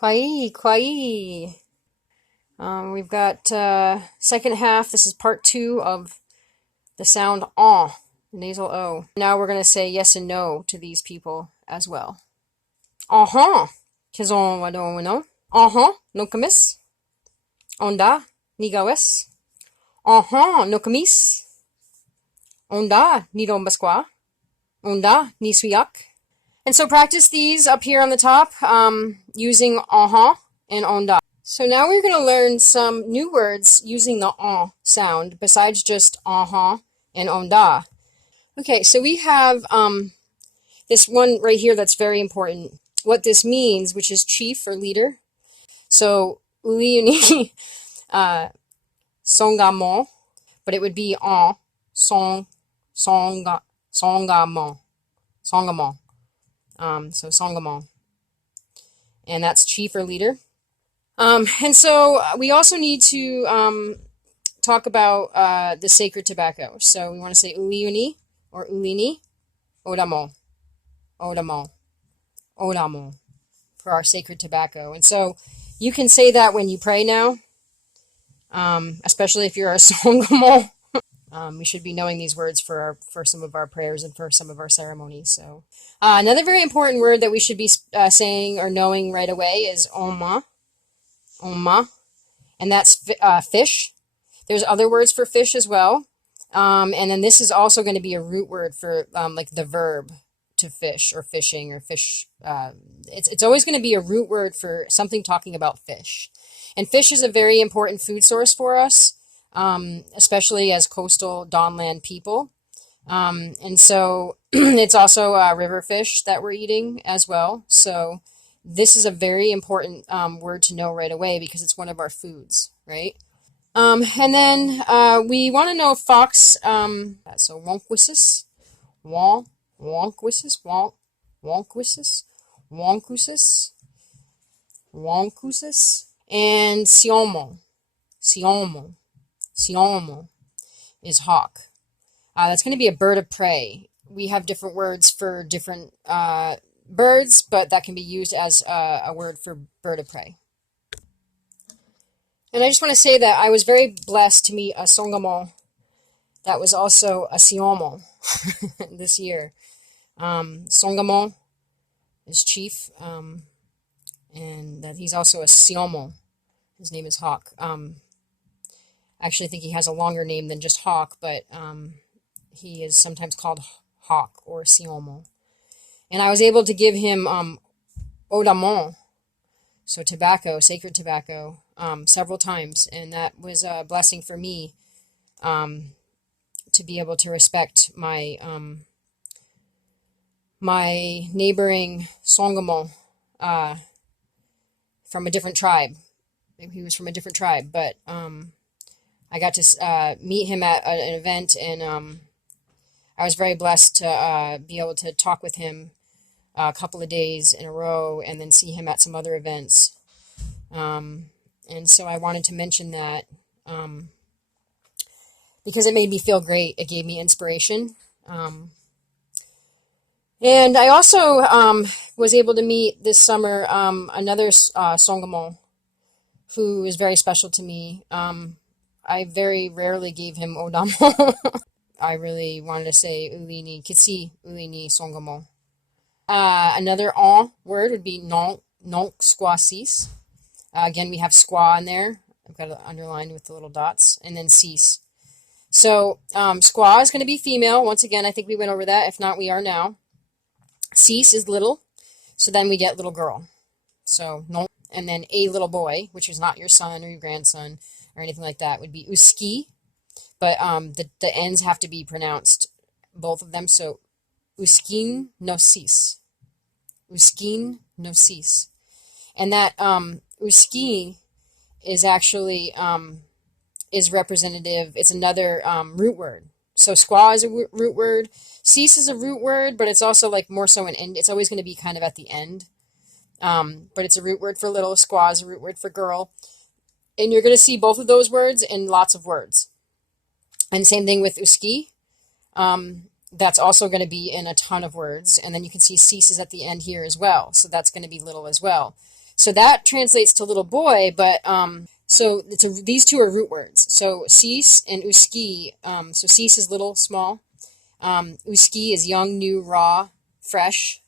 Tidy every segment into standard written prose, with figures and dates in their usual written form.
Kwai, kwai. We've got second half. This is part 2 of the sound on, nasal O. Now we're going to say yes and no to these people as well. Uh-huh. Kizon wado no. Uh-huh. No kamis. Onda. Nigawes. Uh-huh. No kamis. Onda. Nidon basqua. Onda. Ni suyak. And so practice these up here on the top using uh-huh and onda. So now we're going to learn some new words using the sound besides just uh-huh and onda. Okay, so we have this one right here that's very important. What this means, which is chief or leader. So uliuni Sôgamô, but it would be sôgamô. Sôgamô. So Sôgamô. And that's chief or leader. And so we also need to talk about the sacred tobacco. So we want to say uliuni or ulini, odamo, odamo, odamo for our sacred tobacco. And so you can say that when you pray now, especially if you're a Sôgamô. We should be knowing these words for some of our prayers and for some of our ceremonies. So another very important word that we should be saying or knowing right away is oma, oma, and that's fish. There's other words for fish as well. And then this is also going to be a root word for like the verb to fish or fishing or fish. It's always going to be a root word for something talking about fish. And fish is a very important food source for us, especially as coastal Dawnland people. And so it's also river fish that we're eating as well. So this is a very important word to know right away because it's one of our foods, right? And then we want to know fox. So wonkwisis, wonkwisis, wonkwisis, wonkwisis, wonkwisis, and siomo, siomo, siomo is hawk. That's going to be a bird of prey. We have different words for different birds, but that can be used as a word for bird of prey. And I just want to say that I was very blessed to meet a Sôgamô that was also a siomo this year. Sôgamô is chief, and that he's also a siomo. His name is Hawk. I actually think he has a longer name than just Hawk, but he is sometimes called Hawk or siomo. And I was able to give him odamon, so tobacco, sacred tobacco, several times, and that was a blessing for me to be able to respect my my neighboring Sôgamô from a different tribe. Maybe he was from a different tribe, but I got to meet him at an event, and I was very blessed to be able to talk with him a couple of days in a row and then see him at some other events. And so I wanted to mention that because it made me feel great. It gave me inspiration. And I also was able to meet this summer another Sôgamô who is very special to me. I very rarely gave him odamo. I really wanted to say ulini, kitsi ulini Sôgamô. Another word would be nonk squasis. Again, we have squaw in there. I've got it underlined with the little dots. And then cease. So squaw is going to be female. Once again, I think we went over that. If not, we are now. Cease is little. So then we get little girl. So nonk. And then a little boy, which is not your son or your grandson or anything like that, would be uski. But the ends have to be pronounced, both of them. So uskin no sis. Uskin no sis. And that uski is actually is representative. It's another root word. So squaw is a root word. Sis is a root word, but it's also like more so an end. It's always going to be kind of at the end. But it's a root word for little. Squaw is a root word for girl. And you're going to see both of those words in lots of words. And same thing with uski. That's also going to be in a ton of words. And then you can see cease is at the end here as well. So that's going to be little as well. So that translates to little boy, but so these two are root words. So sis and uski. So sis is little, small. Uski is young, new, raw, fresh.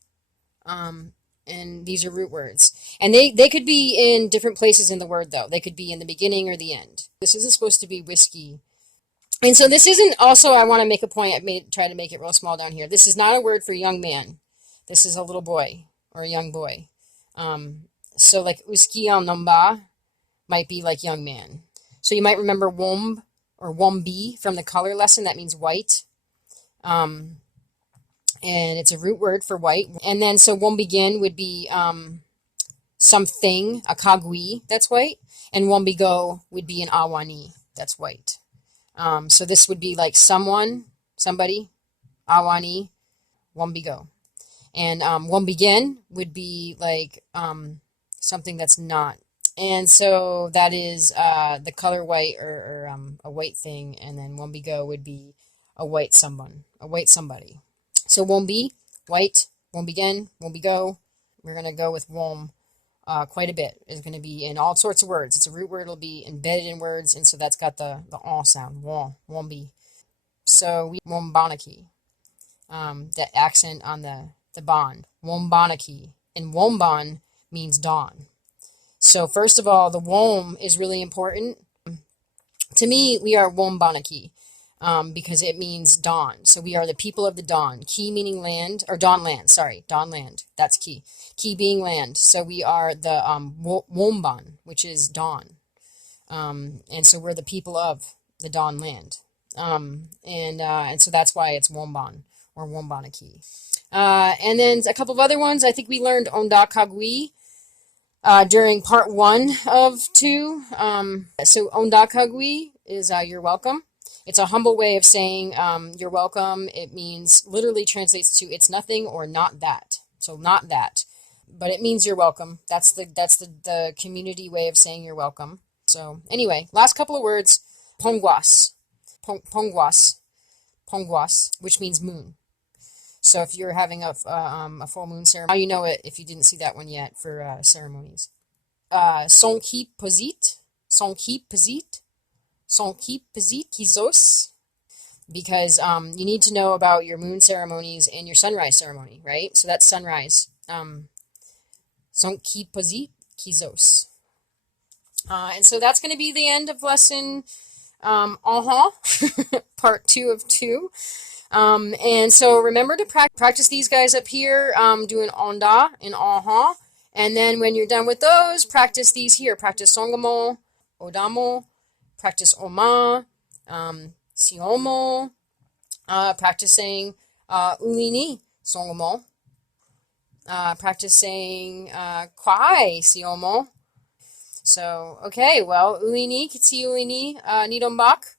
And these are root words. And they could be in different places in the word, though. They could be in the beginning or the end. This isn't supposed to be whiskey. And so this isn't also, I want to make a point, try to make it real small down here. This is not a word for young man. This is a little boy or a young boy. So like uski alnôbaôdwa might be like young man. So you might remember womb or wombi from the color lesson. That means white. And it's a root word for white. And then so wombigin would be something, a kagui, that's white. And wombigo would be an awani, that's white. So this would be like someone, somebody, awani, wombigo. And wombigin would be like something that's not. And so that is the color white or a white thing. And then wombigo would be a white someone, a white somebody. So wombi, white, wombigin, wombigo. We're going to go with wom quite a bit. It's going to be in all sorts of words. It's a root word. It'll be embedded in words. And so that's got the aw sound, wom, wombi. So we wombonaki, that accent on the bon, wombonaki. And wombon means dawn. So first of all, the wom is really important. To me, we are wombonaki. Because it means dawn. So we are the people of the dawn. Ki meaning land, or dawn land, sorry, dawn land. That's ki. Ki being land. So we are the wombon, which is dawn. And so we're the people of the dawn land. And so that's why it's wombon or wombonaki. And then a couple of other ones. I think we learned ondakagui during part 1 of 2. So ondakagui is you're welcome. It's a humble way of saying you're welcome. It means, literally translates to it's nothing or not that. So not that, but it means you're welcome. That's the community way of saying you're welcome. So anyway, last couple of words, pongwas, pongwas, which means moon. So if you're having a full moon ceremony, now you know it if you didn't see that one yet for ceremonies. Son ki posit, kizos, because you need to know about your moon ceremonies and your sunrise ceremony, right? So that's sunrise. Son ki posit kizos. And so that's going to be the end of lesson part 2 of 2. And so remember to practice these guys up here, doing onda and aha. And then when you're done with those, practice these here. Practice Sôgamô, Odamo, practice Oma, Siomo, practicing Ulini, Sôgamô, practicing Kwai, Siomo. So, okay, well, Ulini, Kitsi Ulini, Nidombak.